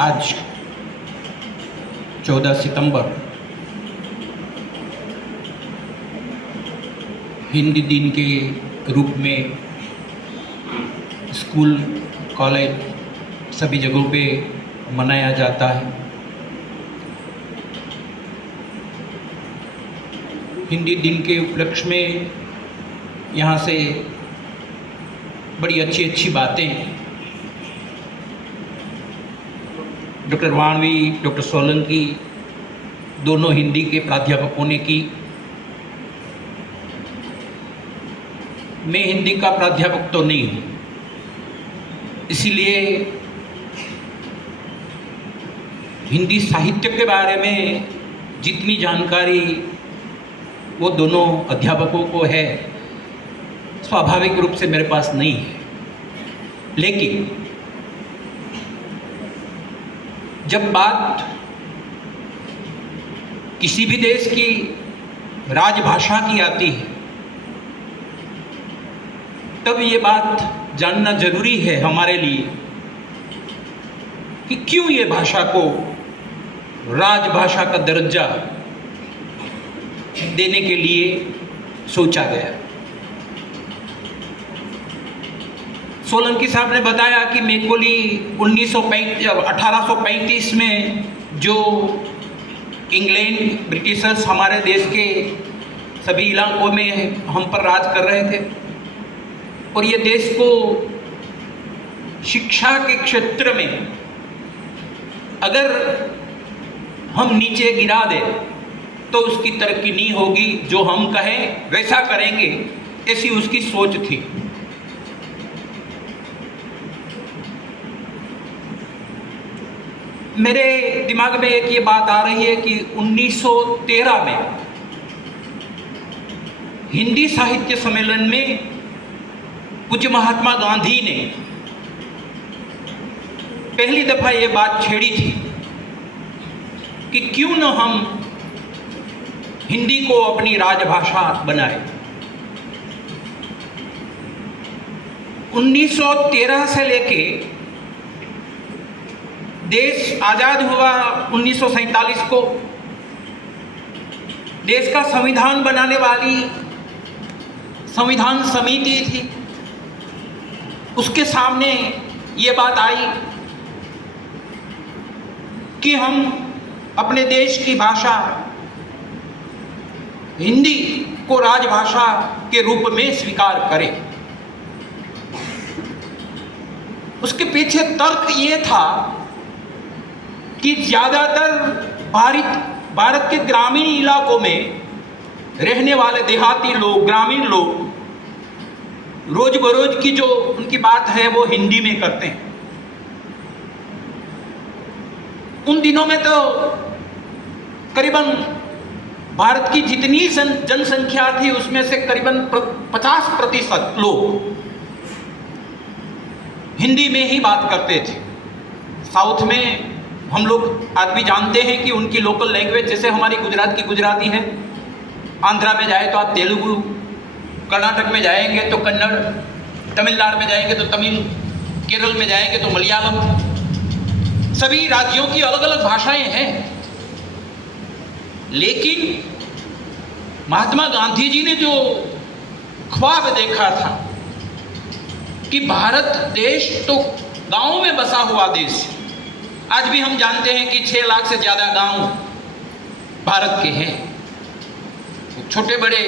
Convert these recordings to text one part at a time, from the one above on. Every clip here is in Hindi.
आज 14 सितंबर हिंदी दिन के रूप में स्कूल, कॉलेज सभी जगहों पे मनाया जाता है। हिंदी दिन के उपलक्ष्य में यहाँ से बड़ी अच्छी अच्छी बातें डॉक्टर वाणवी, डॉक्टर सोलंकी दोनों हिंदी के प्राध्यापकों ने की। मैं हिंदी का प्राध्यापक तो नहीं हूँ, इसीलिए हिंदी साहित्य के बारे में जितनी जानकारी वो दोनों अध्यापकों को है, स्वाभाविक रूप से मेरे पास नहीं है। लेकिन जब बात किसी भी देश की राजभाषा की आती है, तब ये बात जानना जरूरी है हमारे लिए कि क्यों ये भाषा को राजभाषा का दर्जा देने के लिए सोचा गया। सोलंकी साहब ने बताया कि मैकॉले 1835 में जो इंग्लैंड ब्रिटिशर्स हमारे देश के सभी इलाकों में हम पर राज कर रहे थे और ये देश को शिक्षा के क्षेत्र में अगर हम नीचे गिरा दें तो उसकी तरक्की नहीं होगी, जो हम कहें वैसा करेंगे, ऐसी उसकी सोच थी। मेरे दिमाग में एक ये बात आ रही है कि 1913 में हिंदी साहित्य सम्मेलन में पूज्य महात्मा गांधी ने पहली दफा ये बात छेड़ी थी कि क्यों न हम हिंदी को अपनी राजभाषा बनाए। 1913 से लेके देश आजाद हुआ 1947 को, देश का संविधान बनाने वाली संविधान समिति थी, उसके सामने ये बात आई कि हम अपने देश की भाषा हिंदी को राजभाषा के रूप में स्वीकार करें। उसके पीछे तर्क ये था कि ज़्यादातर भारत के ग्रामीण इलाकों में रहने वाले देहाती लोग, ग्रामीण लोग रोज बरोज की जो उनकी बात है वो हिंदी में करते हैं। उन दिनों में तो करीबन भारत की जितनी जनसंख्या थी उसमें से करीबन 50% लोग हिंदी में ही बात करते थे। साउथ में हम लोग आज भी जानते हैं कि उनकी लोकल लैंग्वेज, जैसे हमारी गुजरात की गुजराती है, आंध्रा में जाए तो आप तेलुगु, कर्नाटक में जाएंगे तो कन्नड़, तमिलनाडु में जाएंगे तो तमिल, केरल में जाएंगे तो मलयालम। सभी राज्यों की अलग अलग भाषाएं हैं। लेकिन महात्मा गांधी जी ने जो ख्वाब देखा था कि भारत देश तो गांवों में बसा हुआ देश, आज भी हम जानते हैं कि 6 लाख से ज़्यादा गांव भारत के हैं। छोटे बड़े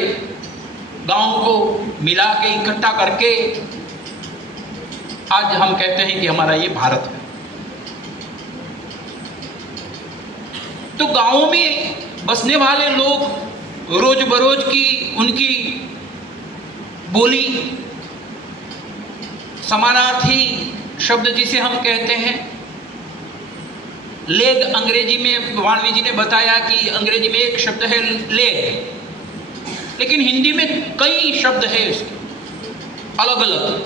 गांवों को मिला के इकट्ठा करके आज हम कहते हैं कि हमारा ये भारत है। तो गांवों में बसने वाले लोग रोज बरोज की उनकी बोली, समानार्थी शब्द जिसे हम कहते हैं, लेग, अंग्रेजी में वाणवी जी ने बताया कि अंग्रेजी में एक शब्द है लेग, लेकिन हिंदी में कई शब्द है इसके अलग अलग।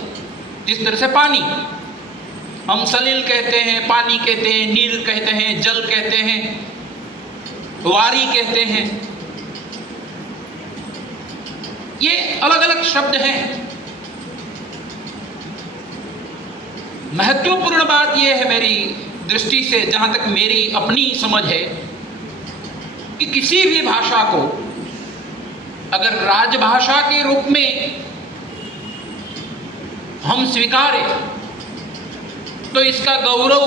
जिस तरह से पानी, हम सलील कहते हैं, पानी कहते हैं, नील कहते हैं, जल कहते हैं, वारी कहते हैं, ये अलग अलग शब्द हैं। महत्वपूर्ण बात यह है मेरी दृष्टि से, जहाँ तक मेरी अपनी समझ है, कि किसी भी भाषा को अगर राजभाषा के रूप में हम स्वीकारें तो इसका गौरव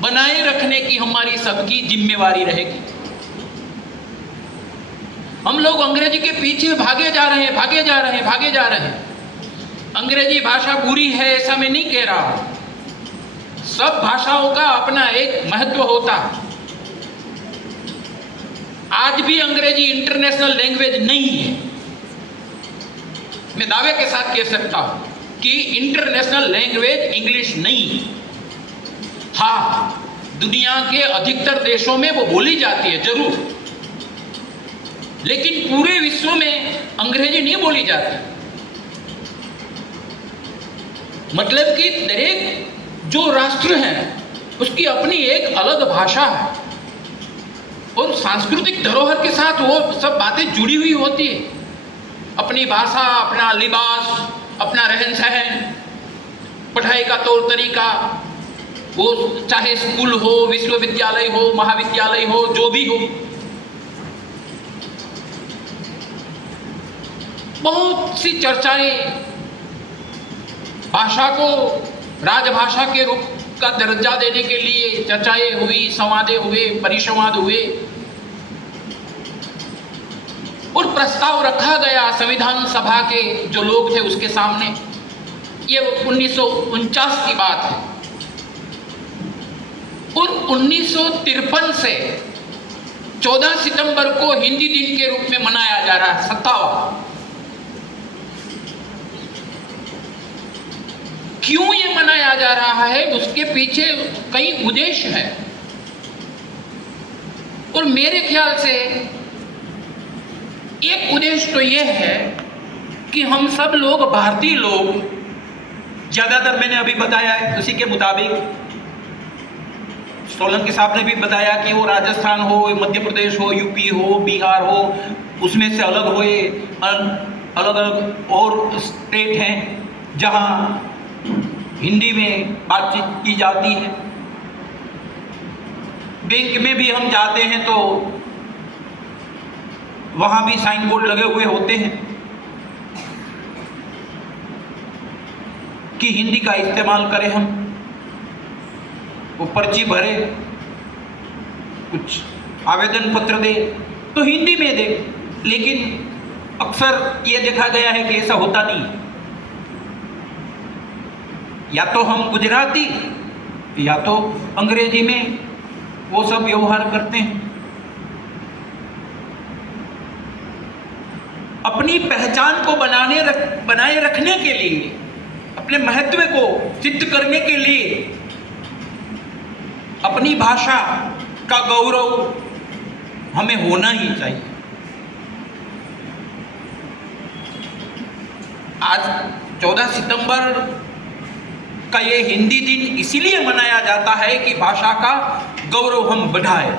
बनाए रखने की हमारी सबकी जिम्मेवारी रहेगी। हम लोग अंग्रेजी के पीछे भागे जा रहे हैं। अंग्रेजी भाषा बुरी है ऐसा मैं नहीं कह रहा। सब भाषाओं का अपना एक महत्व होता है। आज भी अंग्रेजी इंटरनेशनल लैंग्वेज नहीं है। मैं दावे के साथ कह सकता हूं कि इंटरनेशनल लैंग्वेज इंग्लिश नहीं है। हाँ, दुनिया के अधिकतर देशों में वो बोली जाती है जरूर, लेकिन पूरे विश्व में अंग्रेजी नहीं बोली जाती। मतलब कि दरेक जो राष्ट्र है उसकी अपनी एक अलग भाषा है और सांस्कृतिक धरोहर के साथ वो सब बातें जुड़ी हुई होती है। अपनी भाषा, अपना लिबास, अपना रहन सहन, पढ़ाई का तौर तरीका, वो चाहे स्कूल हो, विश्वविद्यालय हो, महाविद्यालय हो, जो भी हो, बहुत सी चर्चाएं भाषा को राजभाषा के रूप का दर्जा देने के लिए चर्चाएं हुई, संवादे हुए, परिसंवाद हुए और प्रस्ताव रखा गया संविधान सभा के जो लोग थे उसके सामने। ये 1949 की बात है और 1953 से 14 सितंबर को हिंदी दिन के रूप में मनाया जा रहा है। 57 क्यों ये मनाया जा रहा है, उसके पीछे कई उद्देश्य है और मेरे ख्याल से एक उद्देश्य तो यह है कि हम सब लोग, भारतीय लोग, ज्यादातर मैंने अभी बताया है उसी के मुताबिक, सोलंकी साहब ने भी बताया कि वो राजस्थान हो, मध्य प्रदेश हो, यूपी हो, बिहार हो, उसमें से अलग हुए अलग अलग और स्टेट हैं जहां हिंदी में बातचीत की जाती है। बैंक में भी हम जाते हैं तो वहां भी साइन बोर्ड लगे हुए होते हैं कि हिंदी का इस्तेमाल करें। हम वो पर्ची भरे, कुछ आवेदन पत्र दे तो हिंदी में दे, लेकिन अक्सर ये देखा गया है कि ऐसा होता नहीं। या तो हम गुजराती या तो अंग्रेजी में वो सब व्यवहार करते हैं। अपनी पहचान को बनाए रखने के लिए, अपने महत्व को सिद्ध करने के लिए अपनी भाषा का गौरव हमें होना ही चाहिए। आज 14 सितंबर का ये हिंदी दिन इसीलिए मनाया जाता है कि भाषा का गौरव हम बढ़ाएं।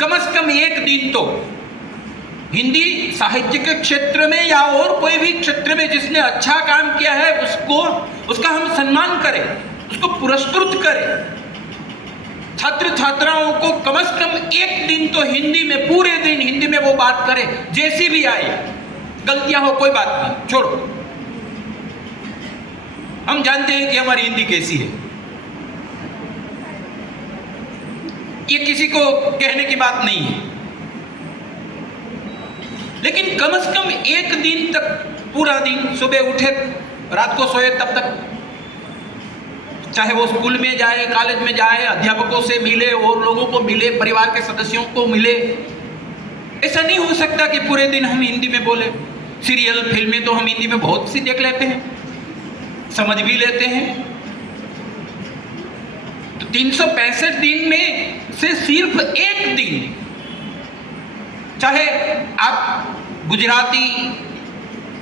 कम से कम एक दिन तो हिंदी साहित्य के क्षेत्र में या और कोई भी क्षेत्र में जिसने अच्छा काम किया है उसका हम सम्मान करें, उसको पुरस्कृत करें। छात्र छात्राओं को कम से कम एक दिन तो हिंदी में, पूरे दिन हिंदी में वो बात करें, जैसी भी आए, गलतियां हो कोई बात नहीं, छोड़ो। हम जानते हैं कि हमारी हिंदी कैसी है, ये किसी को कहने की बात नहीं है, लेकिन कम से कम एक दिन तक, पूरा दिन, सुबह उठे रात को सोए तब तक, चाहे वो स्कूल में जाए, कॉलेज में जाए, अध्यापकों से मिले और लोगों को मिले, परिवार के सदस्यों को मिले। ऐसा नहीं हो सकता कि पूरे दिन हम हिंदी में बोले। सीरियल, फिल्में तो हम हिंदी में बहुत सी देख लेते हैं, समझ भी लेते हैं। तो 365 दिन में से सिर्फ एक दिन, चाहे आप गुजराती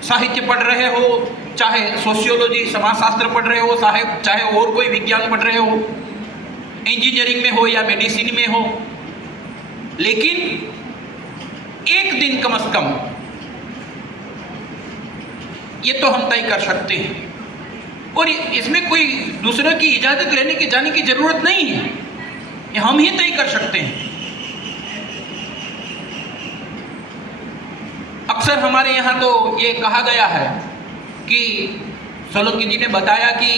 साहित्य पढ़ रहे हो, चाहे सोशियोलॉजी, समाजशास्त्र पढ़ रहे हो, चाहे और कोई विज्ञान पढ़ रहे हो, इंजीनियरिंग में हो या मेडिसिन में हो, लेकिन एक दिन कम से कम ये तो हम तय कर सकते हैं। और इसमें कोई दूसरों की इजाजत लेने की जाने की जरूरत नहीं है। ये हम ही तय कर सकते हैं। अक्सर हमारे यहाँ तो ये कहा गया है कि सोलंकी जी ने बताया कि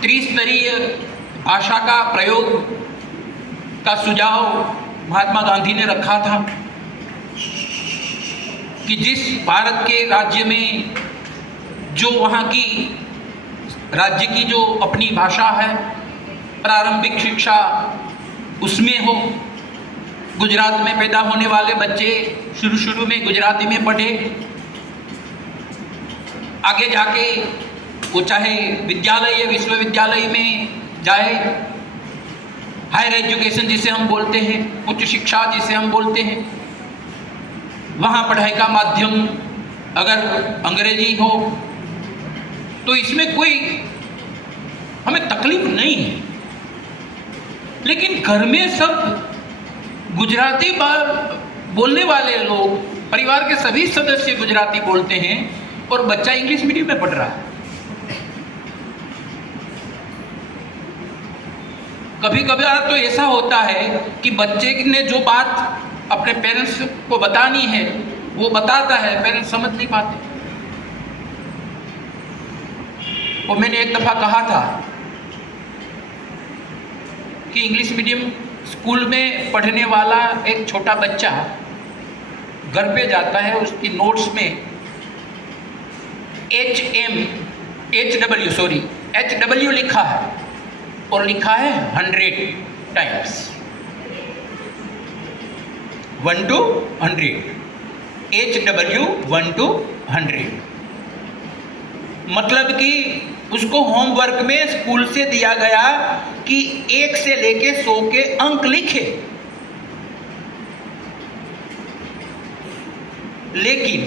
त्रिस्तरीय भाषा का प्रयोग का सुझाव महात्मा गांधी ने रखा था कि जिस भारत के राज्य में जो वहाँ की राज्य की जो अपनी भाषा है, प्रारंभिक शिक्षा उसमें हो। गुजरात में पैदा होने वाले बच्चे शुरू में गुजराती में पढ़े, आगे जाके वो चाहे विद्यालय या विश्वविद्यालय में जाए, हायर एजुकेशन जिसे हम बोलते हैं, उच्च शिक्षा जिसे हम बोलते हैं, वहाँ पढ़ाई का माध्यम अगर अंग्रेजी हो तो इसमें कोई हमें तकलीफ नहीं है। लेकिन घर में सब गुजराती बोलने वाले लोग, परिवार के सभी सदस्य गुजराती बोलते हैं और बच्चा इंग्लिश मीडियम में पढ़ रहा है। कभी कभार तो ऐसा होता है कि बच्चे ने जो बात अपने पेरेंट्स को बतानी है वो बताता है, पेरेंट्स समझ नहीं पाते। और मैंने एक दफ़ा कहा था कि इंग्लिश मीडियम स्कूल में पढ़ने वाला एक छोटा बच्चा घर पे जाता है, उसकी नोट्स में HW लिखा है और लिखा है 100 टाइम्स, 1 to 100, HW 1 to 100। मतलब कि उसको होमवर्क में स्कूल से दिया गया कि 1 से लेके 100 के अंक लिखे, लेकिन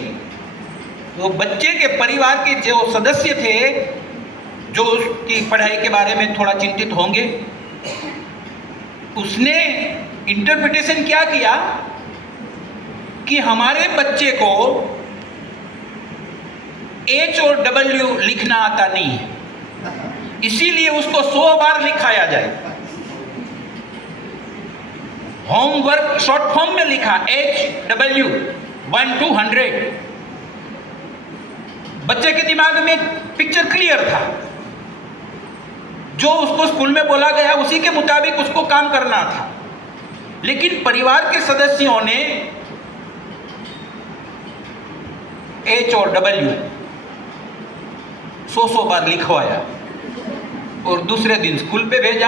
वो बच्चे के परिवार के जो सदस्य थे जो उसकी पढ़ाई के बारे में थोड़ा चिंतित होंगे, उसने इंटरप्रिटेशन क्या किया कि हमारे बच्चे को H और W लिखना आता नहीं है, इसीलिए उसको 100 बार लिखाया जाए। होमवर्क शॉर्ट फॉर्म में लिखा HW 1 to 100। बच्चे के दिमाग में पिक्चर क्लियर था, जो उसको स्कूल में बोला गया उसी के मुताबिक उसको काम करना था। लेकिन परिवार के सदस्यों ने H और W 100 बार लिखवाया और दूसरे दिन स्कूल पे भेजा।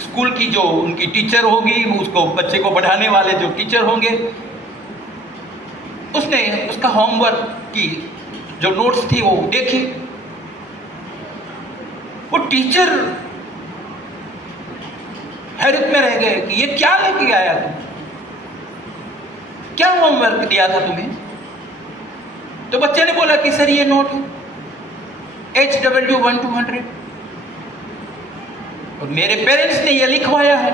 स्कूल की जो उनकी टीचर होगी, उसको बच्चे को पढ़ाने वाले जो टीचर होंगे, उसने उसका होमवर्क की जो नोट्स थी वो देखी। वो टीचर हैरत में रह गए कि ये क्या लेके आया तुम, क्या होमवर्क दिया था तुम्हें? तो बच्चे ने बोला कि सर ये नोट है HW 1 to 100 और मेरे पेरेंट्स ने ये लिखवाया है।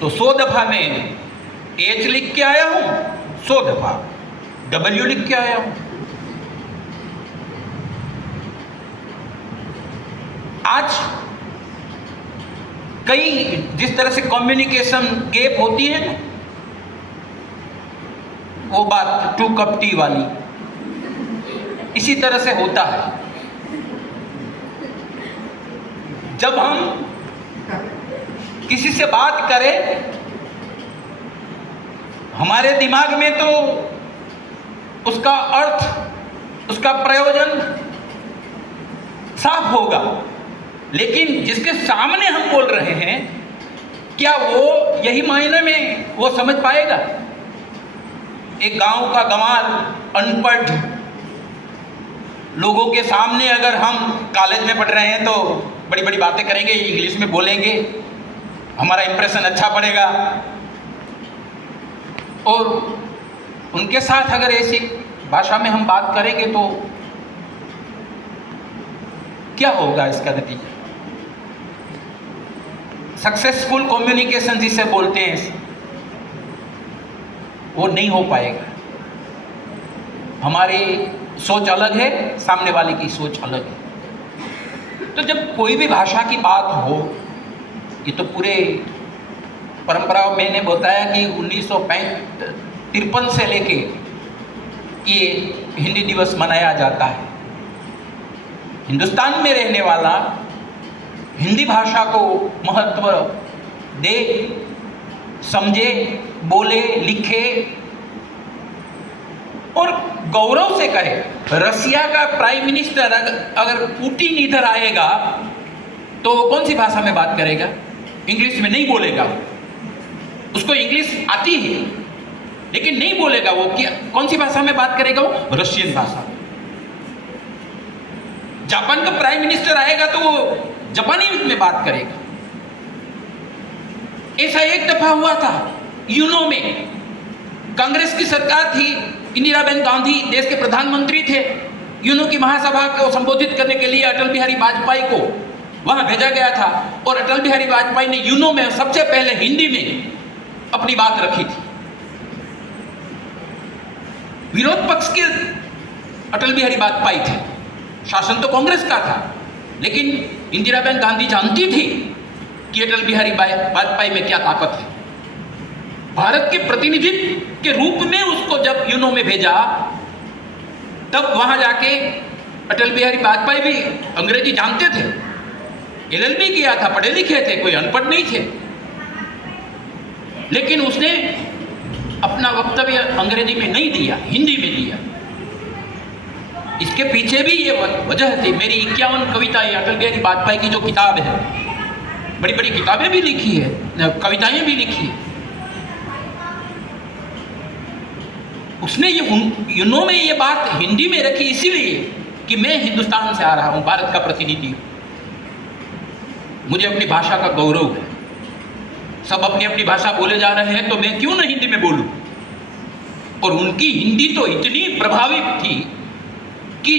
तो 100 दफा में H लिख के आया हूं, 100 दफा W लिख के आया हूं। आज कई जिस तरह से कम्युनिकेशन गैप होती है ना, वो बात 2 कप टी वाली इसी तरह से होता है। जब हम किसी से बात करें, हमारे दिमाग में तो उसका अर्थ, उसका प्रयोजन साफ होगा, लेकिन जिसके सामने हम बोल रहे हैं, क्या वो यही मायने में वो समझ पाएगा? एक गांव का गंवार अनपढ़ लोगों के सामने अगर हम कॉलेज में पढ़ रहे हैं तो बड़ी बड़ी बातें करेंगे, इंग्लिश में बोलेंगे, हमारा इंप्रेशन अच्छा पड़ेगा। और उनके साथ अगर ऐसी भाषा में हम बात करेंगे तो क्या होगा इसका नतीजा? सक्सेसफुल कम्युनिकेशन जिसे बोलते हैं वो नहीं हो पाएगा। हमारी सोच अलग है, सामने वाले की सोच अलग है। तो जब कोई भी भाषा की बात हो, ये तो पूरे परंपरा मैंने बताया कि 1953 से लेके ये हिंदी दिवस मनाया जाता है। हिंदुस्तान में रहने वाला हिंदी भाषा को महत्व दे, समझे, बोले, लिखे और गौरव से कहे। रसिया का प्राइम मिनिस्टर अगर पुतिन इधर आएगा तो वो कौन सी भाषा में बात करेगा? इंग्लिश में नहीं बोलेगा। उसको इंग्लिश आती है लेकिन नहीं बोलेगा। वो क्या, कौन सी भाषा में बात करेगा? वो रशियन भाषा। जापान का प्राइम मिनिस्टर आएगा तो वो जापानी में बात करेगा। ऐसा एक दफा हुआ था यूनो में, कांग्रेस की सरकार थी, इंदिरा बेन गांधी देश के प्रधानमंत्री थे। यूनो की महासभा को संबोधित करने के लिए अटल बिहारी वाजपेयी को वहां भेजा गया था और अटल बिहारी वाजपेयी ने यूनो में सबसे पहले हिंदी में अपनी बात रखी थी। विरोध पक्ष के अटल बिहारी वाजपेयी थे, शासन तो कांग्रेस का था, लेकिन इंदिरा बेन गांधी जानती थी कि अटल बिहारी वाजपेयी में क्या ताकत है। भारत के प्रतिनिधित्व के रूप में उसको जब यूनो में भेजा, तब वहां जाके अटल बिहारी वाजपेयी भी अंग्रेजी जानते थे, LLB किया था, पढ़े लिखे थे, कोई अनपढ़ नहीं थे, लेकिन उसने अपना वक्तव्य अंग्रेजी में नहीं दिया, हिंदी में दिया। इसके पीछे भी ये वजह थी। मेरी 51 कविताएं, अटल बिहारी वाजपेयी की जो किताब है, बड़ी बड़ी किताबें भी लिखी है, कविताएं भी लिखी है। उसने ये यूनो में ये बात हिंदी में रखी इसीलिए कि मैं हिंदुस्तान से आ रहा हूं, भारत का प्रतिनिधि हूं, मुझे अपनी भाषा का गौरव है। सब अपनी अपनी भाषा बोले जा रहे हैं तो मैं क्यों ना हिंदी में बोलूं? और उनकी हिंदी तो इतनी प्रभावित थी कि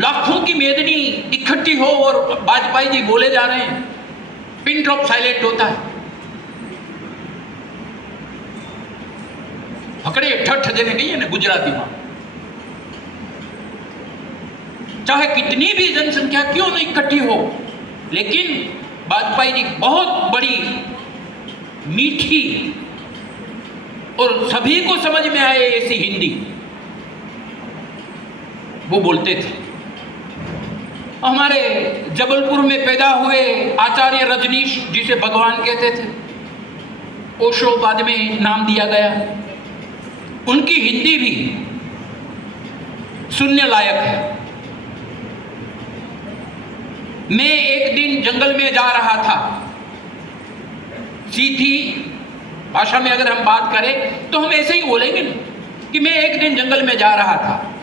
लाखों की मेदनी इकट्ठी हो और वाजपेयी जी बोले जा रहे हैं, पिन ड्रॉप साइलेंट होता है। हकड़े ठठ देने गई है ना गुजराती में। चाहे कितनी भी जनसंख्या क्यों नहीं इकट्ठी हो, लेकिन वाजपेयी जी बहुत बड़ी, मीठी और सभी को समझ में आए ऐसी हिंदी वो बोलते थे। हमारे जबलपुर में पैदा हुए आचार्य रजनीश, जिसे भगवान कहते थे, ओशो बाद में नाम दिया गया, उनकी हिंदी भी सुनने लायक है। मैं एक दिन जंगल में जा रहा था, सीधी भाषा में अगर हम बात करें तो हम ऐसे ही बोलेंगे ना कि मैं एक दिन जंगल में जा रहा था।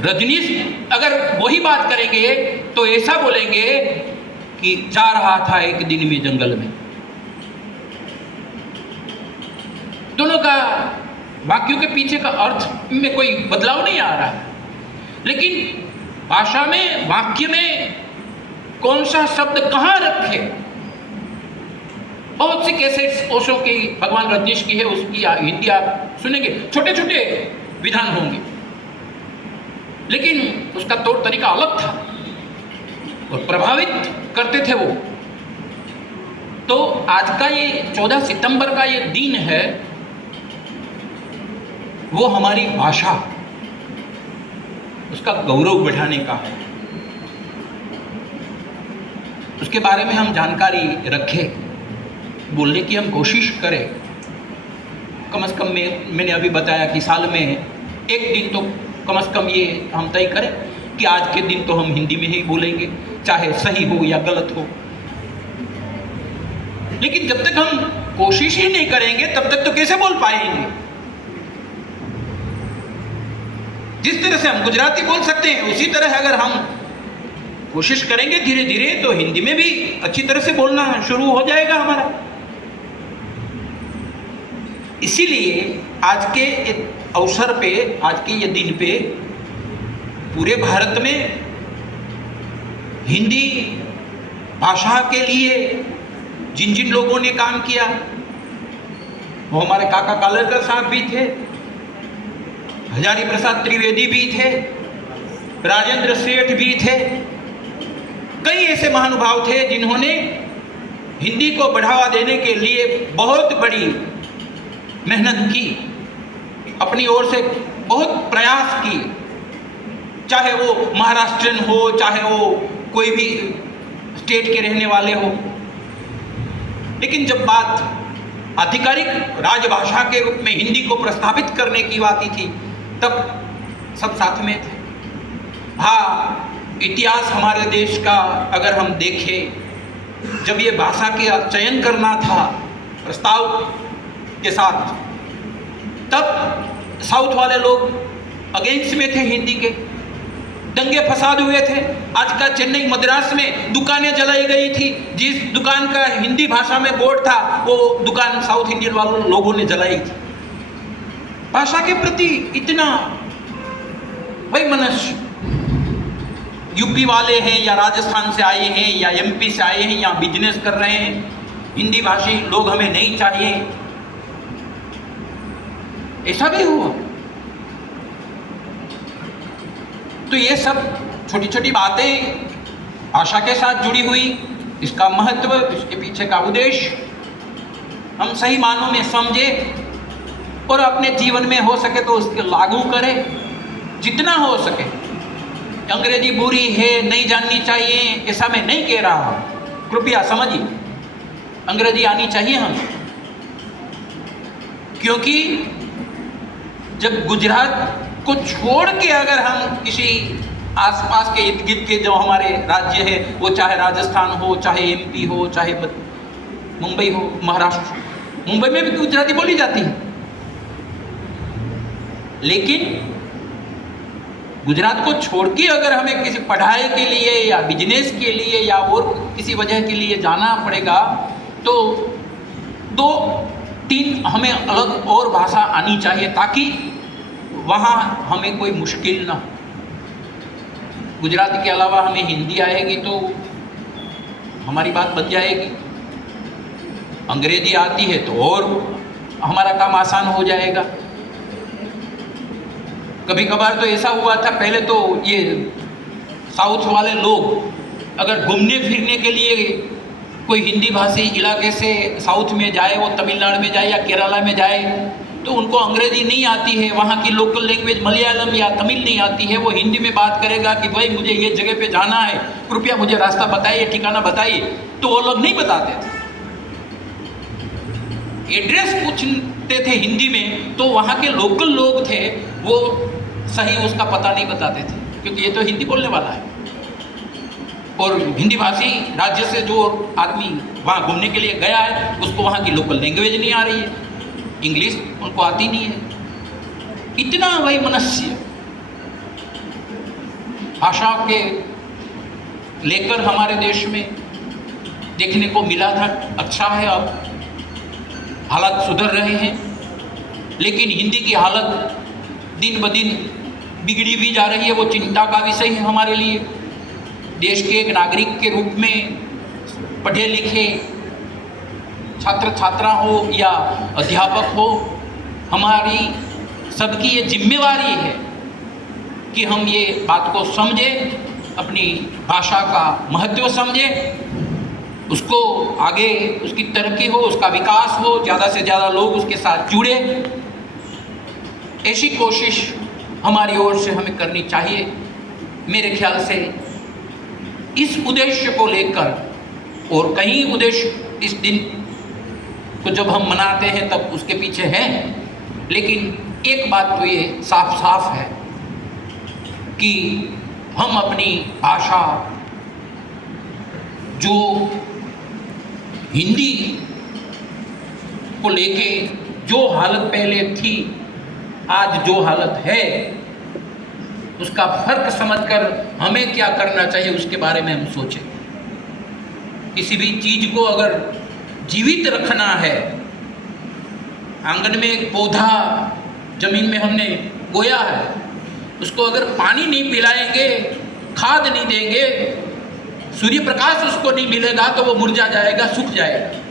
रजनीश अगर वही बात करेंगे तो ऐसा बोलेंगे कि जा रहा था एक दिन में जंगल में। दोनों का वाक्यों के पीछे का अर्थ में कोई बदलाव नहीं आ रहा है, लेकिन भाषा में, वाक्य में कौन सा शब्द कहां रखे। बहुत सी कैसेट्स ओशो की, भगवान रजनीश की है, उसकी हिंदी आप सुनेंगे, छोटे छोटे विधान होंगे, लेकिन उसका तौर तरीका अलग था और प्रभावित करते थे वो। तो आज का ये 14 सितंबर का ये दिन है, वो हमारी भाषा, उसका गौरव बढ़ाने का है। उसके बारे में हम जानकारी रखें, बोलने की हम कोशिश करें। कम से कम मैंने अभी बताया कि साल में एक दिन तो कम से कम ये हम तय करें कि आज के दिन तो हम हिंदी में ही बोलेंगे, चाहे सही हो या गलत हो। लेकिन जब तक हम कोशिश ही नहीं करेंगे तब तक तो कैसे बोल पाएंगे? जिस तरह से हम गुजराती बोल सकते हैं, उसी तरह अगर हम कोशिश करेंगे धीरे धीरे तो हिंदी में भी अच्छी तरह से बोलना शुरू हो जाएगा हमारा। इसीलिए आज के अवसर पे, आज के ये दिन पे पूरे भारत में हिंदी भाषा के लिए जिन जिन लोगों ने काम किया, वो हमारे काका कालेलकर साहब भी थे, हजारी प्रसाद त्रिवेदी भी थे, राजेंद्र सेठ भी थे, कई ऐसे महानुभाव थे जिन्होंने हिंदी को बढ़ावा देने के लिए बहुत बड़ी मेहनत की, अपनी ओर से बहुत प्रयास किए, चाहे वो महाराष्ट्रियन हो, चाहे वो कोई भी स्टेट के रहने वाले हो। लेकिन जब बात आधिकारिक राजभाषा के रूप में हिंदी को प्रस्तावित करने की आती थी तब सब साथ में थे। हाँ, इतिहास हमारे देश का अगर हम देखें, जब ये भाषा का चयन करना था प्रस्ताव के साथ, तब साउथ वाले लोग अगेंस्ट में थे हिंदी के, दंगे फसाद हुए थे। आज का चेन्नई मद्रास में दुकानें जलाई गई थी, जिस दुकान का हिंदी भाषा में बोर्ड था वो दुकान साउथ इंडियन वालों लोगों ने जलाई थी। भाषा के प्रति इतना वैमनस्य, यूपी वाले हैं या राजस्थान से आए हैं या एमपी से आए हैं या बिजनेस कर रहे हैं, हिंदी भाषी लोग हमें नहीं चाहिए, ऐसा भी हुआ। तो ये सब छोटी छोटी बातें भाषा के साथ जुड़ी हुई, इसका महत्व, इसके पीछे का उद्देश्य हम सही मानों में समझे और अपने जीवन में हो सके तो उसके लागू करें जितना हो सके। अंग्रेजी बुरी है, नहीं जाननी चाहिए, ऐसा मैं नहीं कह रहा हूँ, कृपया समझिए, अंग्रेजी आनी चाहिए हमें। क्योंकि जब गुजरात को छोड़ के अगर हम किसी आसपास के इर्द गिर्द के जो हमारे राज्य है, वो चाहे राजस्थान हो, चाहे एमपी हो, चाहे मुंबई हो, महाराष्ट्र, मुंबई में भी गुजराती बोली जाती है, लेकिन गुजरात को छोड़ के अगर हमें किसी पढ़ाई के लिए या बिजनेस के लिए या और किसी वजह के लिए जाना पड़ेगा तो 2-3 हमें अलग और भाषा आनी चाहिए, ताकि वहाँ हमें कोई मुश्किल ना हो। गुजराती के अलावा हमें हिंदी आएगी तो हमारी बात बन जाएगी, अंग्रेजी आती है तो और हमारा काम आसान हो जाएगा। कभी कभार तो ऐसा हुआ था, पहले तो ये साउथ वाले लोग अगर घूमने फिरने के लिए कोई हिंदी भाषी इलाके से साउथ में जाए, वो तमिलनाडु में जाए या केरला में जाए, तो उनको अंग्रेजी नहीं आती है, वहाँ की लोकल लैंग्वेज मलयालम या तमिल नहीं आती है, वो हिंदी में बात करेगा कि भाई मुझे ये जगह पे जाना है, कृपया मुझे रास्ता बताइए, ठिकाना बताइए, तो वो लोग नहीं बताते थे। एड्रेस पूछते थे हिंदी में तो वहाँ के लोकल लोग थे वो सही उसका पता नहीं बताते थे, क्योंकि ये तो हिंदी बोलने वाला है। और हिंदी भाषी राज्य से जो आदमी वहाँ घूमने के लिए गया है उसको वहाँ की लोकल लैंग्वेज नहीं आ रही है, इंग्लिश उनको आती नहीं है। इतना वैमनस्य भाषा के लेकर हमारे देश में देखने को मिला था। अच्छा है, अब हालात सुधर रहे हैं, लेकिन हिंदी की हालत दिन ब दिन बिगड़ी भी जा रही है। वो चिंता का विषय है हमारे लिए। देश के एक नागरिक के रूप में पढ़े लिखे छात्र छात्रा हो या अध्यापक हो, हमारी सबकी ये जिम्मेवारी है कि हम ये बात को समझें, अपनी भाषा का महत्व समझें, उसको आगे उसकी तरक्की हो, उसका विकास हो, ज़्यादा से ज़्यादा लोग उसके साथ जुड़े, ऐसी कोशिश हमारी ओर से हमें करनी चाहिए। मेरे ख्याल से इस उद्देश्य को लेकर और कई उद्देश्य इस दिन को जब हम मनाते हैं तब उसके पीछे हैं, लेकिन एक बात तो ये साफ साफ है कि हम अपनी भाषा जो हिंदी को लेके जो हालत पहले थी, आज जो हालत है, उसका फर्क समझकर हमें क्या करना चाहिए उसके बारे में हम सोचें। किसी भी चीज को अगर जीवित रखना है, आंगन में एक पौधा जमीन में हमने बोया है, उसको अगर पानी नहीं पिलाएंगे, खाद नहीं देंगे, सूर्य प्रकाश उसको नहीं मिलेगा तो वो मुरझा जाएगा, सूख जाएगा।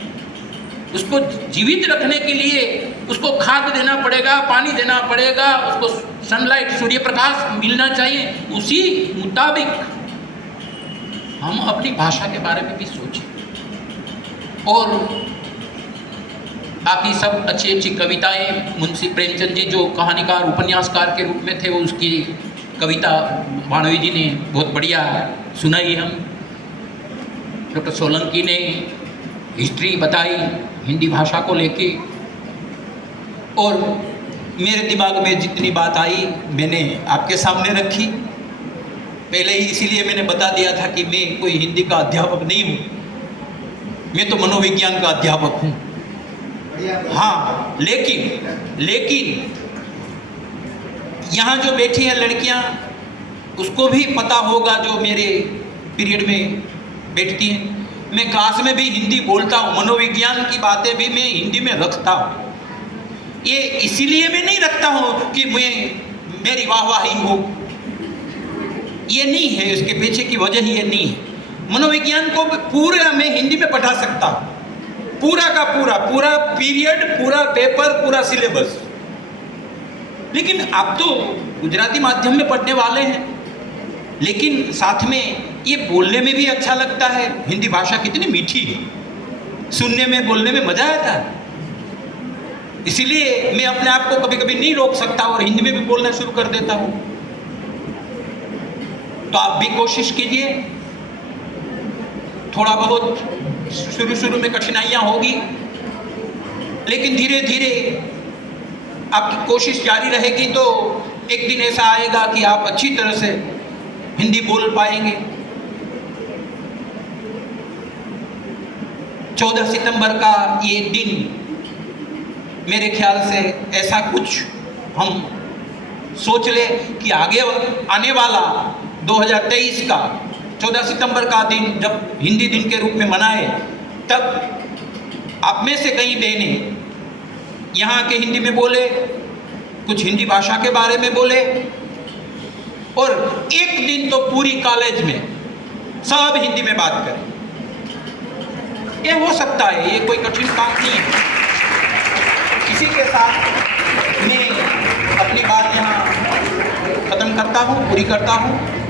उसको जीवित रखने के लिए उसको खाद देना पड़ेगा, पानी देना पड़ेगा, उसको सनलाइट सूर्य प्रकाश मिलना चाहिए। उसी मुताबिक हम अपनी भाषा के बारे में भी सोचें। और बाकी सब अच्छी अच्छी कविताएं, मुंशी प्रेमचंद जी जो कहानीकार उपन्यासकार के रूप में थे, वो उसकी कविता भाणवी जी ने बहुत बढ़िया सुनाई। हम डॉक्टर सोलंकी ने हिस्ट्री बताई हिंदी भाषा को लेके, और मेरे दिमाग में जितनी बात आई मैंने आपके सामने रखी। पहले ही इसीलिए मैंने बता दिया था कि मैं कोई हिंदी का अध्यापक नहीं हूँ, मैं तो मनोविज्ञान का अध्यापक हूँ। हाँ, लेकिन यहाँ जो बैठी हैं लड़कियाँ, उसको भी पता होगा जो मेरे पीरियड में बैठती हैं। मैं क्लास में भी हिंदी बोलता हूँ, मनोविज्ञान की बातें भी मैं हिंदी में रखता हूँ। ये इसीलिए मैं नहीं रखता हूँ कि मेरी वाहवाही हो, ये नहीं है, इसके पीछे की वजह ये नहीं है। मनोविज्ञान को पूरा मैं हिंदी में पढ़ा सकता हूँ, पूरा का पूरा पीरियड, पूरा पेपर, पूरा सिलेबस। लेकिन आप तो गुजराती माध्यम में पढ़ने वाले हैं, लेकिन साथ में ये बोलने में भी अच्छा लगता है। हिंदी भाषा कितनी मीठी है, सुनने में, बोलने में मजा आता है। इसीलिए मैं अपने आप को कभी कभी नहीं रोक सकता और हिंदी में भी बोलना शुरू कर देता हूँ। तो आप भी कोशिश कीजिए। थोड़ा बहुत शुरू में कठिनाइयाँ होगी, लेकिन धीरे धीरे आपकी कोशिश जारी रहेगी तो एक दिन ऐसा आएगा कि आप अच्छी तरह से हिंदी बोल पाएंगे। 14 सितंबर का ये दिन मेरे ख्याल से ऐसा कुछ हम सोच ले कि आगे आने वाला 2023 का 14 सितंबर का दिन जब हिंदी दिन के रूप में मनाए, तब आप में से कई बहनें यहाँ के हिंदी में बोले, कुछ हिंदी भाषा के बारे में बोले, और एक दिन तो पूरी कॉलेज में सब हिंदी में बात करें। ये हो सकता है, ये कोई कठिन काम नहीं है। इसी के साथ मैं अपनी बात यहाँ ख़त्म करता हूँ, पूरी करता हूँ।